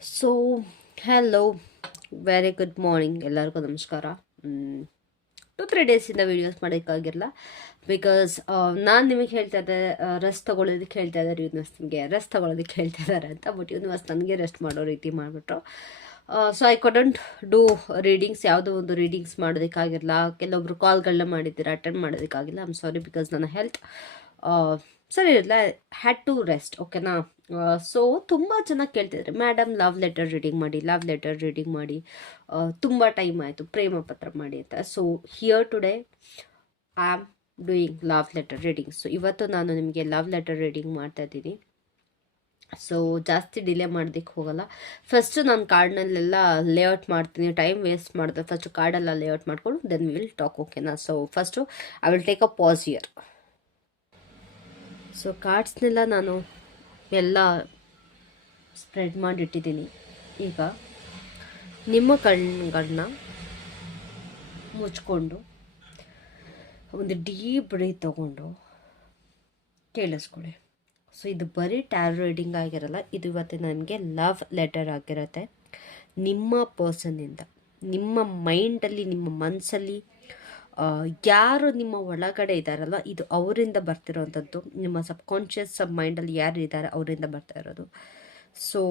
So hello very good morning ಎಲ್ಲರಿಗೂ ನಮಸ್ಕಾರ. Two three ಡೇಸಿಂದ ವೀಡಿಯೋಸ್ ಮಾಡೋಕ್ಕಾಗಿರಲ್ಲ ಬಿಕಾಸ್ ನಾನು ನಿಮಗೆ ಹೇಳ್ತಾ ಇದ್ದೆ ರೆಸ್ಟ್ ತೊಗೊಳೋದಕ್ಕೆ ಹೇಳ್ತಾ ಇದ್ದಾರೆ ಯೂನಿವರ್ಸ್ ನಿಮಗೆ. ರೆಸ್ಟ್ ತೊಗೊಳೋದಕ್ಕೆ ಹೇಳ್ತಾ ಇದ್ದಾರೆ ಅಂತ ಬಟ್ ಯೂನಿವರ್ಸ್ ನನಗೆ ರೆಸ್ಟ್ ಮಾಡೋ ರೀತಿ ಮಾಡಿಬಿಟ್ರು. So I couldn't do readings ಯಾವುದೋ ಒಂದು ರೀಡಿಂಗ್ಸ್ ಮಾಡೋದಕ್ಕಾಗಿರಲ್ಲ ಕೆಲವೊಬ್ರು ಕಾಲ್ಗಳನ್ನ ಮಾಡಿದ್ದೀರಾ ಅಟೆಂಡ್ ಮಾಡೋದಕ್ಕಾಗಿಲ್ಲ. ಐಮ್ ಸಾರಿ ಬಿಕಾಸ್ ನನ್ನ ಹೆಲ್ತ್ ಸರಿ ಇರಲ್ಲ ಹ್ಯಾಡ್ ಟು ರೆಸ್ಟ್ ಓಕೆನಾ ಸೊ ತುಂಬ ಚೆನ್ನಾಗಿ ಕೇಳ್ತಿದ್ರೆ ಮೇಡಮ್ ಲವ್ ಲೆಟರ್ ರೀಡಿಂಗ್ ಮಾಡಿ ಲವ್ ಲೆಟರ್ ರೀಡಿಂಗ್ ಮಾಡಿ. ತುಂಬ ಟೈಮ್ ಆಯಿತು, ಪ್ರೇಮ ಪತ್ರ ಮಾಡಿ ಅಂತ. So here today I am doing love letter reading so ಇವತ್ತು ನಾನು ನಿಮಗೆ ಲವ್ ಲೆಟರ್ ರೀಡಿಂಗ್ ಮಾಡ್ತಾ ಇದ್ದೀನಿ. ಸೊ ಜಾಸ್ತಿ ಡಿಲೇ ಮಾಡೋದಕ್ಕೆ ಹೋಗಲ್ಲ. ಫಸ್ಟು ನಾನು ಕಾರ್ಡ್ನಲ್ಲೆಲ್ಲ ಲೇಔಟ್ ಮಾಡ್ತೀನಿ ಟೈಮ್ ವೇಸ್ಟ್ ಮಾಡಿದೆ. ಫಸ್ಟು ಕಾರ್ಡೆಲ್ಲ ಲೇಔಟ್ ಮಾಡಿಕೊಂಡು ದೆನ್ ವಿಲ್ ಟಾಕ್ ಓಕೆನಾ so first I will take a pause here so ಕಾರ್ಡ್ಸ್ನೆಲ್ಲ ನಾನು ಎಲ್ಲ ಸ್ಪ್ರೆಡ್ ಮಾಡಿಟ್ಟಿದ್ದೀನಿ. ಈಗ ನಿಮ್ಮ ಕಣ್ಗಳನ್ನ ಮುಚ್ಕೊಂಡು ಒಂದು ಡೀಪ್ ಬ್ರೀತ್ ತೊಗೊಂಡು ಕೇಳಿಸ್ಕೊಳ್ಳಿ. ಸೊ ಇದು ಬರೀ ಟ್ಯಾರೋ ರೀಡಿಂಗ್ ಆಗಿರಲ್ಲ, ಇದು ಇವತ್ತು ನನಗೆ ಲವ್ ಲೆಟರ್ ಆಗಿರುತ್ತೆ. ನಿಮ್ಮ ಪರ್ಸನ್ನಿಂದ ನಿಮ್ಮ ಮೈಂಡಲ್ಲಿ ನಿಮ್ಮ ಮನಸ್ಸಲ್ಲಿ ಯಾರು ನಿಮ್ಮ ಒಳಗಡೆ ಇದ್ದಾರಲ್ಲ ಇದು ಅವರಿಂದ ಬರ್ತಿರೋವಂಥದ್ದು ನಿಮ್ಮ ಸಬ್ಕಾನ್ಷಿಯಸ್ ಮೈಂಡಲ್ಲಿ ಯಾರು ಇದ್ದಾರೆ ಅವರಿಂದ ಬರ್ತಾ ಇರೋದು. ಸೊ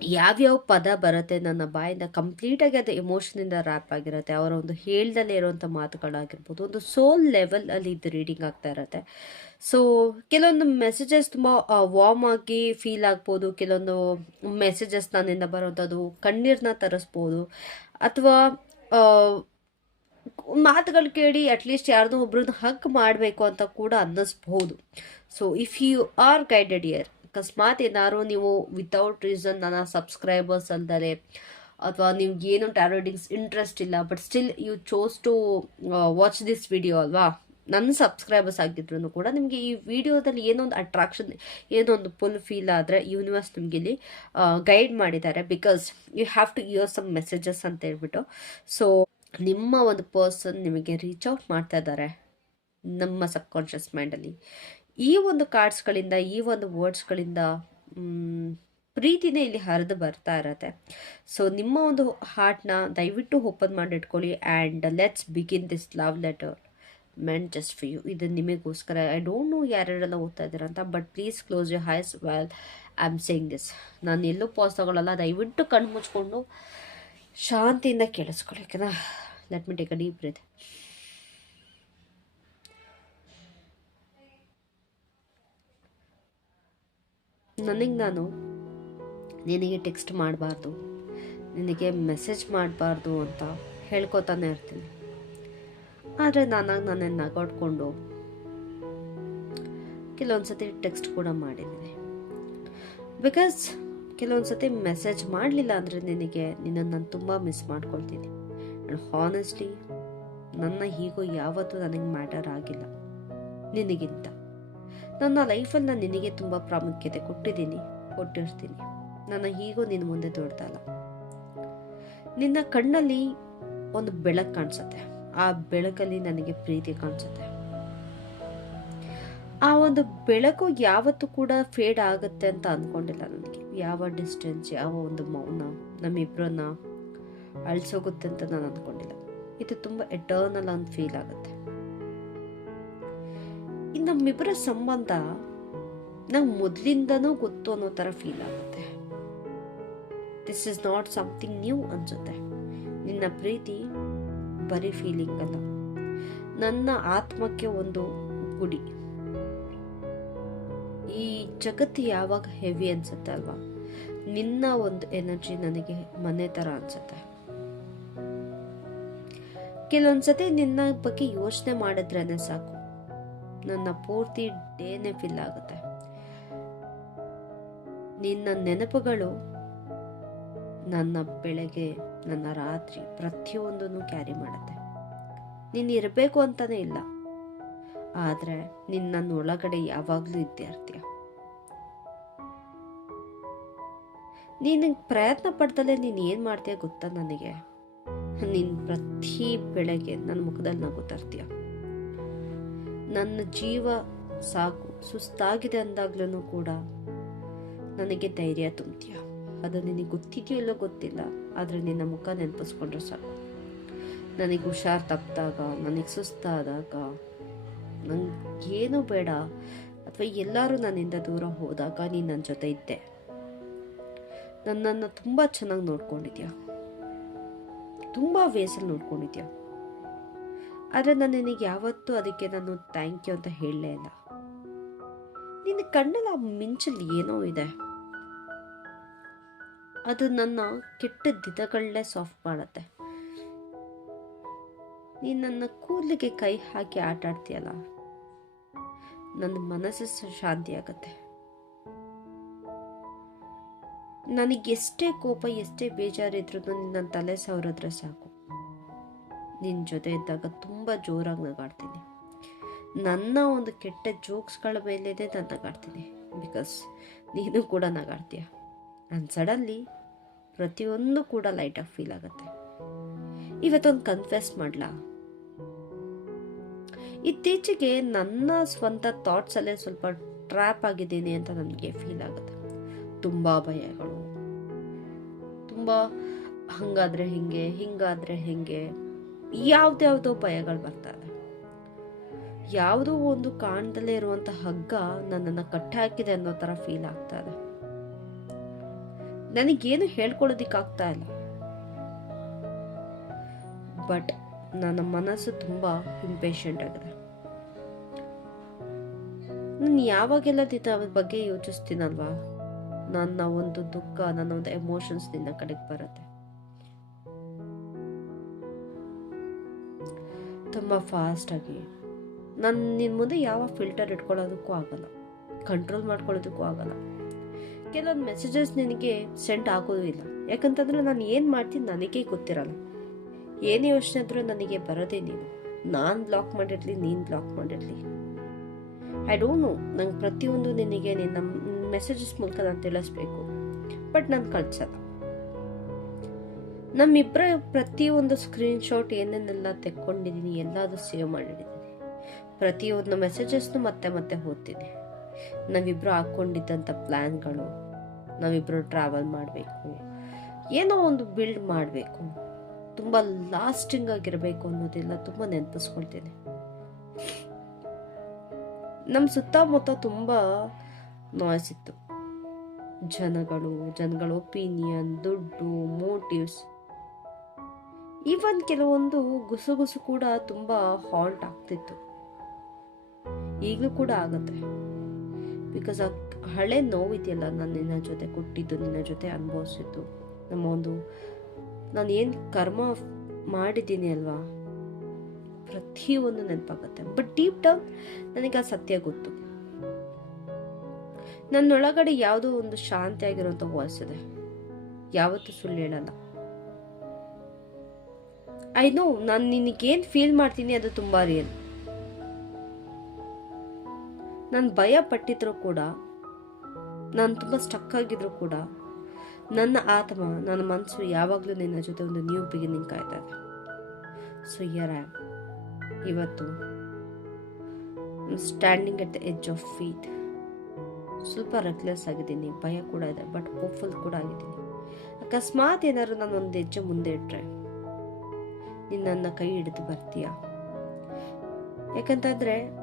ಯಾವ್ಯಾವ ಪದ ಬರುತ್ತೆ ನನ್ನ ಬಾಯಿಂದ ಕಂಪ್ಲೀಟಾಗಿ ಅದು ಎಮೋಷನಿಂದ ರ್ಯಾಪ್ ಆಗಿರುತ್ತೆ, ಅವರ ಒಂದು ಹೇಳ್ದಲ್ಲೇ ಇರುವಂಥ ಮಾತುಗಳಾಗಿರ್ಬೋದು, ಒಂದು ಸೋಲ್ ಲೆವೆಲಲ್ಲಿ ಇದು ರೀಡಿಂಗ್ ಆಗ್ತಾ ಇರುತ್ತೆ. ಸೊ ಕೆಲವೊಂದು ಮೆಸೇಜಸ್ ತುಂಬ ವಾರ್ಮ್ ಆಗಿ ಫೀಲ್ ಆಗ್ಬೋದು, ಕೆಲವೊಂದು ಮೆಸೇಜಸ್ ನನ್ನಿಂದ ಬರೋಂಥದ್ದು ಕಣ್ಣೀರನ್ನ ತರಿಸ್ಬೋದು, ಅಥವಾ ಮಾತುಗಳು ಕೇಳಿ ಅಟ್ಲೀಸ್ಟ್ ಯಾರ್ದು ಒಬ್ರದ್ದು ಹಕ್ ಮಾಡಬೇಕು ಅಂತ ಕೂಡ ಅನ್ನಿಸ್ಬೋದು. So if you are guided here ಅಕಸ್ಮಾತ್ ಏನಾದ್ರು ನೀವು ವಿತೌಟ್ ರೀಸನ್ ನನ್ನ ಸಬ್ಸ್ಕ್ರೈಬರ್ಸ್ ಅಲ್ದರೆ ಅಥವಾ ನಿಮ್ಗೆ ಏನು ಟ್ಯಾರೋಡಿಂಗ್ಸ್ ಇಂಟ್ರೆಸ್ಟ್ ಇಲ್ಲ but still you chose to watch this video ಅಲ್ವಾ? ನನ್ನ ಸಬ್ಸ್ಕ್ರೈಬರ್ಸ್ ಆಗಿದ್ರು ಕೂಡ ನಿಮಗೆ ಈ ವಿಡಿಯೋದಲ್ಲಿ ಏನೊಂದು ಅಟ್ರಾಕ್ಷನ್ ಏನೋ ಒಂದು ಫುಲ್ ಫೀಲ್ ಆದರೆ ಯೂನಿವರ್ಸ್ ನಿಮಗೆ ಇಲ್ಲಿ ಗೈಡ್ ಮಾಡಿದ್ದಾರೆ. Because you have to hear some messages ಅಂತ ಹೇಳ್ಬಿಟ್ಟು. ಸೊ ನಿಮ್ಮ ಒಂದು ಪರ್ಸನ್ ನಿಮಗೆ ರೀಚ್ ಔಟ್ ಮಾಡ್ತಾ ಇದ್ದಾರೆ, ನಮ್ಮ ಸಬ್ಕಾನ್ಷಿಯಸ್ ಮೈಂಡಲ್ಲಿ ಈ ಒಂದು ಕಾರ್ಡ್ಸ್ಗಳಿಂದ ಈ ಒಂದು ವರ್ಡ್ಸ್ಗಳಿಂದ ಪ್ರೀತಿನೇ ಇಲ್ಲಿ ಹರಿದು ಬರ್ತಾ ಇರತ್ತೆ. ಸೊ ನಿಮ್ಮ ಒಂದು ಹಾರ್ಟ್ನ ದಯವಿಟ್ಟು ಓಪನ್ ಮಾಡಿ ಇಟ್ಕೊಳ್ಳಿ and let's begin this love letter men just for you ಇದು ನಿಮಗೋಸ್ಕರ ಐ ಡೋಂಟ್ ನೋ ಯಾರ್ಯಾರೆಲ್ಲ ಓದ್ತಾ ಇದ್ದೀರ ಅಂತ but please close you eyes well I am saying this ನಾನು ಎಲ್ಲೂ ಪಾಸ್ ತಗೊಳ್ಳಲ್ಲ ದಯವಿಟ್ಟು ಕಣ್ಣು ಮುಚ್ಕೊಂಡು ಶಾಂತಿಯಿಂದ ಕೇಳಿಸ್ಕೊಳ್ಳಿ ಓಕೆನಾ let me take a deep breath ನನಗೆ ನಾನು ನಿನಗೆ ಟೆಕ್ಸ್ಟ್ ಮಾಡಬಾರ್ದು, ನಿನಗೆ ಮೆಸೇಜ್ ಮಾಡಬಾರ್ದು ಅಂತ ಹೇಳ್ಕೊತಾನೆ ಇರ್ತೀನಿ. ಆದರೆ ನಾನಾಗ ನನ್ನ ನಗಾಡ್ಕೊಂಡು ಕೆಲವೊಂದು ಸತಿ ಟೆಕ್ಸ್ಟ್ ಕೂಡ ಮಾಡಿದ್ದೀನಿ. ಬಿಕಾಸ್ ಕೆಲವೊಂದು ಸತಿ ಮೆಸೇಜ್ ಮಾಡಲಿಲ್ಲ ಅಂದರೆ ನಿನಗೆ, ನಿನ್ನನ್ನು ನಾನು ತುಂಬ ಮಿಸ್ ಮಾಡ್ಕೊಳ್ತೀನಿ. ಆ್ಯಂಡ್ ಹಾನೆಸ್ಟ್ಲಿ ನನ್ನ ಹೀಗೂ ಯಾವತ್ತೂ ನನಗೆ ಮ್ಯಾಟರ್ ಆಗಿಲ್ಲ. ನಿನಗಿಂತ. ನನ್ನ ಲೈಫಲ್ಲಿ ನಾನು ನಿನಗೆ ತುಂಬ ಪ್ರಾಮುಖ್ಯತೆ ಕೊಟ್ಟಿದ್ದೀನಿ, ಕೊಟ್ಟಿರ್ತೀನಿ. ನನ್ನ ಹೀಗೂ ನಿನ್ನ ಮುಂದೆ ದೊಡ್ಡದಲ್ಲ. ನಿನ್ನ ಕಣ್ಣಲ್ಲಿ ಒಂದು ಬೆಳಕು ಕಾಣಿಸುತ್ತೆ. ಆ ಬೆಳಕಲ್ಲಿ ನನಗೆ ಪ್ರೀತಿ ಕಾಣಿಸುತ್ತೆ. ಆ ಒಂದು ಬೆಳಕು ಯಾವತ್ತೂ ಕೂಡ ಫೇಡ್ ಆಗುತ್ತೆ ಅಂತ ಅಂದ್ಕೊಂಡಿಲ್ಲ ನನಗೆ. ಯಾವ ಡಿಸ್ಟೆನ್ಸ್ ಯಾವ ಒಂದು ಮೌನ ನಮ್ಮಿಬ್ಬರನ್ನ ಅಳಿಸೋಗುತ್ತೆ ಅಂತ ನಾನು ಅಂದ್ಕೊಂಡಿಲ್ಲ. ಇದು ತುಂಬ ಎಟರ್ನಲ್ ಅಂತ ಫೀಲ್ ಆಗುತ್ತೆ. ಇನ್ನು ನಮ್ಮಿಬ್ಬರ ಸಂಬಂಧ ನಂಗೆ ಮೊದಲಿಂದನೂ ಗೊತ್ತು ಅನ್ನೋ ಥರ ಫೀಲ್ ಆಗುತ್ತೆ. This is not something new ಅನ್ಸುತ್ತೆ. ನಿನ್ನ ಪ್ರೀತಿ ಬರೀ ಫೀಲಿಂಗ್ ಅಲ್ಲ. ನನ್ನ ಆತ್ಮಕ್ಕೆ ಒಂದು ಗುಡಿ. ಈ ಜಗತ್ತು ಯಾವಾಗ ಹೆವಿ ಅನ್ಸುತ್ತೆ ಅಲ್ವಾ? ನಿನ್ನ ಒಂದು ಎನರ್ಜಿ ನನಗೆ ಮನೆ ಥರ ಅನ್ಸುತ್ತೆ. ಕೆಲವೊಂದ್ಸತಿ ನಿನ್ನ ಬಗ್ಗೆ ಯೋಚನೆ ಮಾಡಿದ್ರೇನೆ ಸಾಕು. ನನ್ನ ಪೂರ್ತಿ ಡೇನೆ ಫಿಲ್ ಆಗುತ್ತೆ. ನಿನ್ನ ನೆನಪುಗಳು ನನ್ನ ಬೆಳಗ್ಗೆ, ನನ್ನ ರಾತ್ರಿ ಪ್ರತಿಯೊಂದನ್ನು ಕ್ಯಾರಿ ಮಾಡುತ್ತೆ. ನೀನು ಇರಬೇಕು ಅಂತಾನೆ ಇಲ್ಲ. ಆದರೆ ನಿನ್ನ ಒಳಗಡೆ ಯಾವಾಗಲೂ ಇದ್ದೇ ಇರ್ತೀಯ. ನೀನು ಪ್ರಯತ್ನ ಪಡ್ದಲೇ ನೀನು ಏನು ಮಾಡ್ತೀಯ ಗೊತ್ತಾ ನನಗೆ? ನೀನು ಪ್ರತಿ ಬೆಳಗ್ಗೆ ನನ್ನ ಮುಖದಲ್ಲಿ ನಾವು ಗೊತ್ತಾರ್ತೀಯ ನನ್ನ ಜೀವ ಸಾಕು, ಸುಸ್ತಾಗಿದೆ ಅಂದಾಗ್ಲೂ ಕೂಡ ನನಗೆ ಧೈರ್ಯ ತುಂಬ್ತೀಯ. ಅದು ನಿನಗೆ ಗೊತ್ತಿದೆಯೋ ಇಲ್ಲೋ ಗೊತ್ತಿಲ್ಲ, ಆದರೆ ನಿನ್ನ ಮುಖ ನೆನಪಿಸ್ಕೊಂಡ್ರೆ ಸಾಕು. ನನಗೆ ಹುಷಾರು ತಪ್ಪಿದಾಗ ನನಗೆ ಸುಸ್ತಾದಾಗ ನಂಗೆ ಏನೂ ಬೇಡ. ಅಥವಾ ಎಲ್ಲರೂ ನನ್ನಿಂದ ದೂರ ಹೋದಾಗ ನೀನು ನನ್ನ ಜೊತೆ ಇದ್ದೆ. ನನ್ನನ್ನು ತುಂಬ ಚೆನ್ನಾಗಿ ನೋಡ್ಕೊಂಡಿದ್ಯಾ? ತುಂಬ ವೇಸಲ್ಲಿ ನೋಡ್ಕೊಂಡಿದ್ಯಾ? ಆದರೆ ನಾನು ನಿನಗೆ ಯಾವತ್ತೂ ಅದಕ್ಕೆ ನಾನು ಥ್ಯಾಂಕ್ ಯು ಅಂತ ಹೇಳಲೇ ಇಲ್ಲ. ನಿನ್ನ ಕಣ್ಣಲ್ಲಿ ಆ ಮಿಂಚಲ್ಲಿ ಏನೋ ಇದೆ. ಅದು ನನ್ನ ಕೆಟ್ಟ ದಿನಗಳನ್ನೇ ಸಾಫ್ಟ್ ಮಾಡುತ್ತೆ. ನೀನು ನನ್ನ ಕೂದಲಿಗೆ ಕೈ ಹಾಕಿ ಆಟ ಆಡ್ತೀಯಲ್ಲ ನನ್ನ ಮನಸ್ಸು ಶಾಂತಿ ಆಗತ್ತೆ. ನನಗೆ ಎಷ್ಟೇ ಕೋಪ, ಎಷ್ಟೇ ಬೇಜಾರಿದ್ರು ನಿನ್ನ ತಲೆ ಸವರಿದ್ರೆ ಸಾಕು. ನಿನ್ನ ಜೊತೆ ಇದ್ದಾಗ ತುಂಬ ಜೋರಾಗಿ ನಗಾಡ್ತೀನಿ. ನನ್ನ ಒಂದು ಕೆಟ್ಟ ಜೋಕ್ಸ್ಗಳ ಮೇಲೆ ನಾನು ನಗಾಡ್ತೀನಿ. ಬಿಕಾಸ್ ನೀನು ಕೂಡ ನಗಾಡ್ತೀಯ. ನಾನು ಸಡನ್ಲಿ ಪ್ರತಿಯೊಂದು ಕೂಡ ಲೈಟಾಗಿ ಫೀಲ್ ಆಗುತ್ತೆ. ಇವತ್ತೊಂದು ಕನ್ಫೆಸ್ ಮಾಡ್ಲಾ? ಇತ್ತೀಚೆಗೆ ನನ್ನ ಸ್ವಂತ ಥಾಟ್ಸಲ್ಲೇ ಸ್ವಲ್ಪ ಟ್ರ್ಯಾಪ್ ಆಗಿದ್ದೀನಿ ಅಂತ ನನಗೆ ಫೀಲ್ ಆಗುತ್ತೆ. ತುಂಬ ಭಯಗಳು. ತುಂಬ ಹಂಗಾದ್ರೆ ಹಿಂಗೆ, ಹಿಂಗಾದ್ರೆ ಹಿಂಗೆ ಯಾವ್ದ್ಯಾವ್ದೋ ಭಯಗಳು ಬರ್ತವೆ ಯಾವುದೋ ಒಂದು ಕಾಣದಲ್ಲೇ ಇರುವಂತ ಹಗ್ಗ ನನ್ನನ್ನು ಕಟ್ಟಾಕಿದೆ ಅನ್ನೋ ಥರ ಫೀಲ್ ಆಗ್ತಾ ಇದೆ. ನನಗೇನು ಹೇಳ್ಕೊಳ್ಳೋದಿಕ್ಕಾಗ್ತಾ ಇಲ್ಲ. ಬಟ್ ನನ್ನ ಮನಸ್ಸು ತುಂಬ ಇಂಪೇಷಂಟ್ ಆಗಿದೆ. ನಾನು ಯಾವಾಗೆಲ್ಲ ನಿನ್ನ ಬಗ್ಗೆ ಯೋಚಿಸ್ತೀನಲ್ವಾ? ನನ್ನ ಒಂದು ದುಃಖ, ನನ್ನ ಒಂದು ಎಮೋಷನ್ಸ್ ನಿನ್ನ ಕಡೆಗೆ ಬರುತ್ತೆ. ತುಂಬ ಫಾಸ್ಟಾಗಿ ನಾನು ನಿನ್ನ ಮುಂದೆ ಯಾವ ಫಿಲ್ಟರ್ ಇಟ್ಕೊಳ್ಳೋದಕ್ಕೂ ಆಗಲ್ಲ. ಕಂಟ್ರೋಲ್ ಮಾಡ್ಕೊಳ್ಳೋದಕ್ಕೂ ಆಗಲ್ಲ. ಕೆಲವೊಂದು ಮೆಸೇಜಸ್ ನಿನಗೆ ಸೆಂಡ್ ಆಗೋದು ಇಲ್ಲ. ಯಾಕಂತಂದ್ರೆ ನಾನು ಏನು ಮಾಡ್ತೀನಿ ನನಗೆ ಗೊತ್ತಿರಲ್ಲ. ಏನೇ ಯೋಚನೆ ಆದರೂ ನನಗೆ ಬರೋದೇ ನೀನು. ನಾನು ಬ್ಲಾಕ್ ಮಾಡಿರಲಿ, ನೀನು ಬ್ಲಾಕ್ ಮಾಡಿರಲಿ. ಐ ಡೋಂಟ್ ನೋ ನಂಗೆ ಪ್ರತಿಯೊಂದು ನಿನಗೆ, ನಿನ್ನ ಮೆಸೇಜಸ್ ಮೂಲಕ ನಾನು ತಿಳಿಸ್ಬೇಕು. ಬಟ್ ನಾನು ಕಳ್ಸಲ್ಲ ನಮ್ಮಿಬ್ಬರ ಪ್ರತಿಯೊಂದು ಸ್ಕ್ರೀನ್ಶಾಟ್ ಏನೇನೆಲ್ಲ ತೆಕ್ಕೊಂಡಿದ್ದೀನಿ ಎಲ್ಲದೂ ಸೇವ್ ಮಾಡಿದ್ದೀನಿ ಪ್ರತಿಯೊಂದು ಮೆಸೇಜಸ್ನು ಮತ್ತೆ ಮತ್ತೆ ಓದ್ತೀನಿ ನಾವಿಬ್ಬರು ಹಾಕ್ಕೊಂಡಿದ್ದಂಥ ಪ್ಲ್ಯಾನ್ಗಳು ನಾವಿಬ್ಬರು ಟ್ರಾವೆಲ್ ಮಾಡಬೇಕು. ಏನೋ ಒಂದು ಬಿಲ್ಡ್ ಮಾಡಬೇಕು. ತುಂಬ ಲಾಸ್ಟಿಂಗ್ ಆಗಿರಬೇಕು ಅನ್ನೋದೆಲ್ಲ ತುಂಬ ನೆನಪಿಸ್ಕೊಳ್ತೀನಿ. ನಮ್ಮ ಸುತ್ತಮುತ್ತ ತುಂಬ ನಾಯ್ಸ್ ಇತ್ತು. ಜನಗಳು, ಜನಗಳ ಒಪಿನಿಯನ್ ದುಡ್ಡು ಮೋಟಿವ್ಸ್ ಈವನ್ ಕೆಲವೊಂದು ಗುಸುಗುಸು ಕೂಡ ತುಂಬ ಹಾಲ್ಟ್ ಆಗ್ತಿತ್ತು. ಈಗಲೂ ಕೂಡ ಆಗತ್ತೆ. ಬಿಕಾಸ್ ಆ ಹಳೆ ನೋವಿದೆಯಲ್ಲ ನಾನು ನಿನ್ನ ಜೊತೆ ಕೊಟ್ಟಿದ್ದು ನಿನ್ನ ಜೊತೆ ಅನುಭವಿಸಿದ್ದು. ನಮ್ಮ ಒಂದು ನಾನು ಏನು ಕರ್ಮ ಮಾಡಿದ್ದೀನಿ ಅಲ್ವಾ? ಪ್ರತಿಯೊಂದು ನೆನಪಾಗತ್ತೆ. ಬಟ್ ಡೀಪ್ ಡೌನ್ ನನಗೆ ಆ ಸತ್ಯ ಗೊತ್ತು. ನನ್ನೊಳಗಡೆ ಯಾವುದೋ ಒಂದು ಶಾಂತಿಯಾಗಿರುವಂಥ ವಾಯ್ಸ್ ಇದೆ. ಯಾವತ್ತೂ ಸುಳ್ಳು ಹೇಳಲ್ಲ. ಐ ನೋ ನಾನು ನಿನಗೇನು ಫೀಲ್ ಮಾಡ್ತೀನಿ ಅದು ತುಂಬ ರಿಯಲ್ ನಾನು ಭಯ ಪಟ್ಟಿದ್ರು ಕೂಡ, ನಾನು ತುಂಬ ಸ್ಟಕ್ ಆಗಿದ್ರು ಕೂಡ ನನ್ನ ಆತ್ಮ, ನನ್ನ ಮನಸ್ಸು ಯಾವಾಗಲೂ ನಿನ್ನ ಜೊತೆ ಒಂದು ನ್ಯೂ ಬಿಗಿನಿಂಗ್ ಕಾಯ್ತಾ ಇದೆ ಸೊ ಆಮ್ ಇವತ್ತು standing at the edge of feet ಸ್ವಲ್ಪ ರೆಕ್ಲೆಸ್ ಆಗಿದ್ದೀನಿ. ಭಯ ಕೂಡ ಇದೆ ಬಟ್ ಹೋಪ್ಫುಲ್ ಕೂಡ ಆಗಿದ್ದೀನಿ. ಅಕಸ್ಮಾತ್ ಏನಾದ್ರು ನಾನು ಒಂದು ಹೆಜ್ಜೆ ಮುಂದೆ ಇಟ್ಟರೆ ನಿನ್ನನ್ನು ನನ್ನ ಕೈ ಹಿಡಿದು ಬರ್ತೀಯ? ಯಾಕಂತಂದ್ರೆ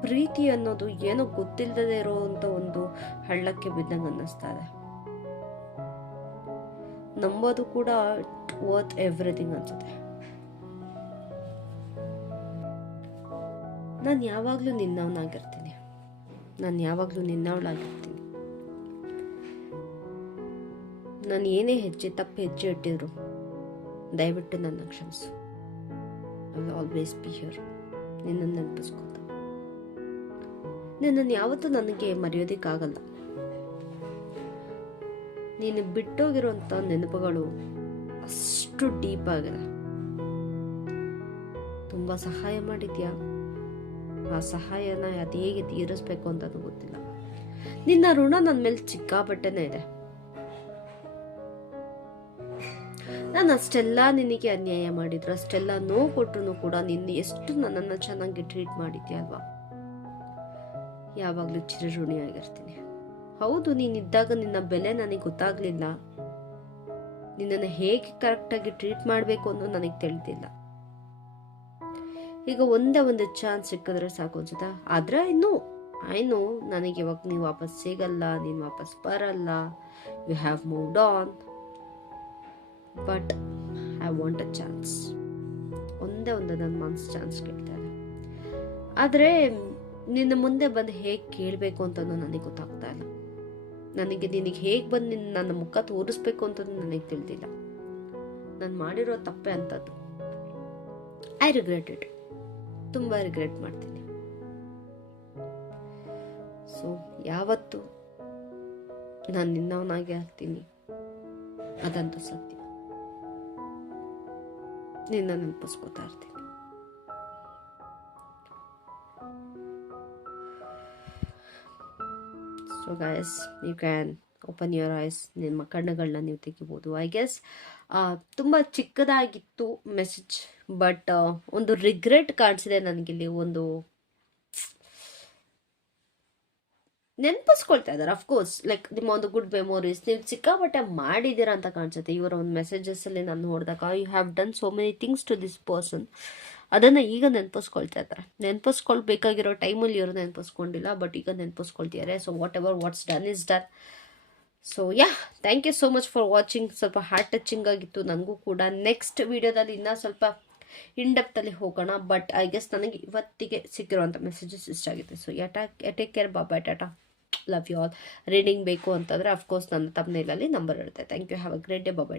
ಪ್ರೀತಿ ಅನ್ನೋದು ಏನೋ ಗೊತ್ತಿಲ್ಲದೆ ಇರೋವಂಥ ಒಂದು ಹಳ್ಳಕ್ಕೆ ಬಿದ್ದಂಗೆ ಅನ್ನಿಸ್ತಾ ಇದೆ. ನಂಬೋದು ಕೂಡ ವರ್ತ್ ಎವ್ರಿಥಿಂಗ್ ಅನ್ಸುತ್ತೆ. ನಾನು ಯಾವಾಗಲೂ ನಿನ್ನವನಾಗಿರ್ತೀನಿ. ನಾನು ಯಾವಾಗಲೂ ನಿನ್ನವಳಾಗಿರ್ತೀನಿ. ನಾನು ಏನೇ ಹೆಜ್ಜೆ ತಪ್ಪು ಹೆಜ್ಜೆ ಇಟ್ಟಿದ್ರು, ದಯವಿಟ್ಟು ನನ್ನ ಕ್ಷಮಿಸು. I will always be here ನಿನ್ನನ್ನು ನೆನಪಿಸ್ಕೊತ ನಿನ್ನನ್ನು ಯಾವತ್ತೂ ನನಗೆ ಮರೆಯೋದಕ್ಕಾಗಲ್ಲ. ನೀನು ಬಿಟ್ಟೋಗಿರುವಂಥ ನೆನಪುಗಳು ಅಷ್ಟು ಡೀಪ್ ಆಗಿದೆ ತುಂಬ ಸಹಾಯ ಮಾಡಿದ್ಯಾ? ಆ ಸಹಾಯನ ಅದು ಹೇಗೆ ತೀರಿಸ್ಬೇಕು ಅಂತ ಗೊತ್ತಿಲ್ಲ. ನಿನ್ನ ಋಣ ನನ್ನ ಮೇಲೆ ಚಿಕ್ಕಾಪಟ್ಟೆನೇ ಇದೆ. ನಾನು ಅಷ್ಟೆಲ್ಲ ನಿನಗೆ ಅನ್ಯಾಯ ಮಾಡಿದ್ರು, ಅಷ್ಟೆಲ್ಲ ನೋವು ಕೊಟ್ಟರು ಕೂಡ ನಿನ್ನ ಎಷ್ಟು ನನ್ನನ್ನು ಚೆನ್ನಾಗಿ ಟ್ರೀಟ್ ಮಾಡಿದ್ಯಾ ಅಲ್ವಾ? ಯಾವಾಗಲೂ ಚಿರಋಣಿಯಾಗಿರ್ತೀನಿ. ಹೌದು ನೀನಿದ್ದಾಗ ನಿನ್ನ ಬೆಲೆ ನನಗೆ ಗೊತ್ತಾಗ್ಲಿಲ್ಲ. ನಿನ್ನನ್ನು ಹೇಗೆ ಕರೆಕ್ಟಾಗಿ ಟ್ರೀಟ್ ಮಾಡಬೇಕು ಅನ್ನೋ ನನಗೆ ತಿಳಿದಿಲ್ಲ. ಈಗ ಒಂದೇ ಒಂದು ಚಾನ್ಸ್ ಸಿಕ್ಕಿದ್ರೆ ಸಾಕು ಅನ್ಸುತ್ತಾ ಆದ್ರೆ, ಇನ್ನು ಐನು ನನಗೆ ಇವಾಗ ನೀವು ವಾಪಸ್ ಸಿಗಲ್ಲ, ನೀನು ವಾಪಸ್ ಬರಲ್ಲ. You have moved on but I want a chance ಒಂದೇ ಒಂದು ನನ್ನ ಮನ್ಸ್ ಚಾನ್ಸ್ ಕೇಳ್ತಾರೆ. ಆದರೆ, ನಿನ್ನ ಮುಂದೆ ಬಂದು ಹೇಗೆ ಕೇಳಬೇಕು ಅಂತಲೂ ನನಗೆ ಗೊತ್ತಾಗ್ತಾ ಇಲ್ಲ. ನನಗೆ ನಿನಗೆ ಹೇಗೆ ಬಂದು ನಿನ್ನ ನನ್ನ ಮುಖ ತೋರಿಸ್ಬೇಕು ಅಂತ ನನಗೆ ತಿಳಿದಿಲ್ಲ. ನಾನು ಮಾಡಿರೋ ತಪ್ಪೆ ಅಂತದ್ದು. ಐ ರಿಗ್ರೆಟ್ ಇಟ್ ತುಂಬ ರಿಗ್ರೆಟ್ ಮಾಡ್ತೀನಿ. ಸೊ ಯಾವತ್ತು ನಾನು ನಿನ್ನವನಾಗೆ ಆಗ್ತೀನಿ? ಅದಂತೂ ಸತ್ಯ. ನಿನ್ನ ನೆನಪಿಸ್ಕೋತಾ ಇರ್ತೀನಿ. So guys you can open your eyes ನಿಮ್ಮ ಕಣ್ಣುಗಳನ್ನ ನೀವು ತೆಗಿಬೋದು ಐ ಗೆಸ್ ತುಂಬ ಚಿಕ್ಕದಾಗಿತ್ತು ಮೆಸೇಜ್ ಬಟ್ ಒಂದು ರಿಗ್ರೆಟ್ ಕಾಣಿಸಿದೆ ನನಗಿಲ್ಲಿ, ಒಂದು ನೆನಪಿಸ್ಕೊಳ್ತಾ ಇದ್ದಾರೆ ಅಫ್ಕೋರ್ಸ್ ಲೈಕ್ ನಿಮ್ಮ ಒಂದು ಗುಡ್ ಮೆಮೊರೀಸ್ ನೀವು ಸಿಕ್ಕಾಪಟ್ಟೆ ಮಾಡಿದ್ದೀರಾ ಅಂತ ಕಾಣಿಸುತ್ತೆ. ಇವರ ಒಂದು ಮೆಸೇಜಸ್ಸಲ್ಲಿ ನಾನು ನೋಡಿದಾಗ you have done so many things to this person ಅದನ್ನು ಈಗ ನೆನಪಿಸ್ಕೊಳ್ತಾ ಇದ್ದಾರೆ. ನೆನಪಿಸ್ಕೊಳ್ಬೇಕಾಗಿರೋ ಟೈಮಲ್ಲಿ ಇವರು ನೆನಪಿಸ್ಕೊಂಡಿಲ್ಲ ಬಟ್ ಈಗ ನೆನಪಿಸ್ಕೊಳ್ತಿದ್ದಾರೆ. So whatever what's done is done so ya thank you so much for watching ಸ್ವಲ್ಪ ಹಾರ್ಟ್ ಟಚಿಂಗ್ ಆಗಿತ್ತು. ನನಗೂ ಕೂಡ. ನೆಕ್ಸ್ಟ್ ವಿಡಿಯೋದಲ್ಲಿ ಇನ್ನೂ ಸ್ವಲ್ಪ ಇನ್ ಡೆಪ್ತಲ್ಲಿ ಹೋಗೋಣ. ಬಟ್ ಐ ಗೆಸ್ ನನಗೆ ಇವತ್ತಿಗೆ ಸಿಕ್ಕಿರುವಂಥ ಮೆಸೇಜಸ್ ಇಷ್ಟ ಆಗಿದೆ ಸೊ ಯಟಾ ಟೇಕ್ ಕೇರ್ ಬಾಬಾ ಟಾಟಾ ಲವ್ ಯು ಆಲ್ ರೀಡಿಂಗ್ ಬೇಕು ಅಂತಂದರೆ ಅಫ್ಕೋರ್ಸ್ ನನ್ನ ತಮ್ಮನೇಲಲ್ಲಿ ನಂಬರ್ ಇರುತ್ತೆ. Thank you have a great day Baba